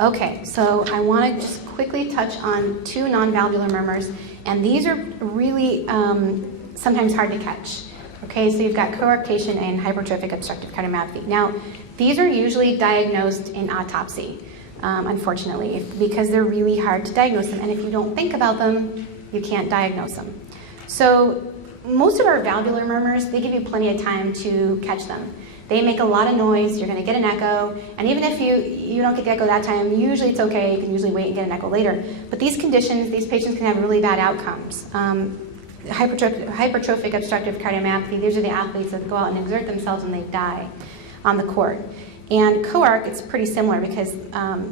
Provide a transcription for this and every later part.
Okay, so I want to just quickly touch on two non-valvular murmurs, and these are really sometimes hard to catch. Okay, so you've got coarctation and hypertrophic obstructive cardiomyopathy. Now, these are usually diagnosed in autopsy, unfortunately, because they're really hard to diagnose them, and if you don't think about them, you can't diagnose them. So most of our valvular murmurs, they give you plenty of time to catch them. They make a lot of noise, you're gonna get an echo, and even if you don't get the echo that time, usually it's okay, you can usually wait and get an echo later. But these conditions, these patients can have really bad outcomes. Hypertrophic obstructive cardiomyopathy, these are the athletes that go out and exert themselves and they die on the court. And coarc, it's pretty similar because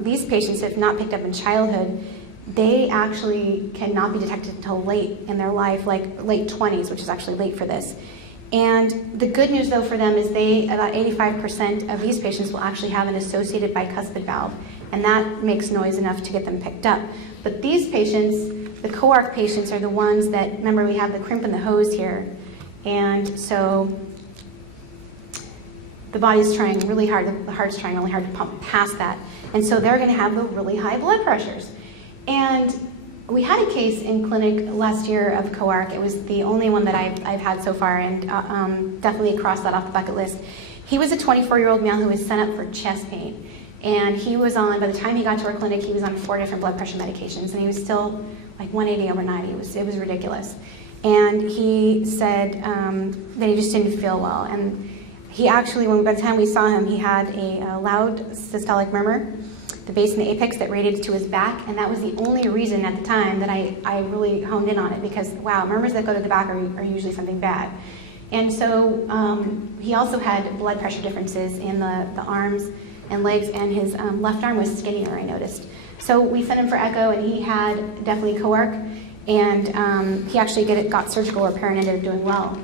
these patients, if not picked up in childhood, they actually cannot be detected until late in their life, like late 20s, which is actually late for this. And the good news, though, for them is about 85% of these patients will actually have an associated bicuspid valve, and that makes noise enough to get them picked up. But these patients, the coarc patients, are the ones that, remember, we have the crimp in the hose here, and so the body's trying really hard, the heart's trying really hard to pump past that, and so they're going to have the really high blood pressures. And we had a case in clinic last year of coarc. It was the only one that I've had so far, and definitely crossed that off the bucket list. He was a 24-year-old male who was sent up for chest pain. And he was on, by the time he got to our clinic, he was on 4 different blood pressure medications, and he was still like 180 over 90. It was ridiculous. And he said that he just didn't feel well. And he actually, by the time we saw him, he had a loud systolic murmur, the base and the apex that radiated to his back, and that was the only reason at the time that I really honed in on it, because wow, murmurs that go to the back are usually something bad. And so he also had blood pressure differences in the arms and legs, and his left arm was skinnier, I noticed. So we sent him for echo, and he had definitely coarc, and he actually got surgical repair and ended up doing well.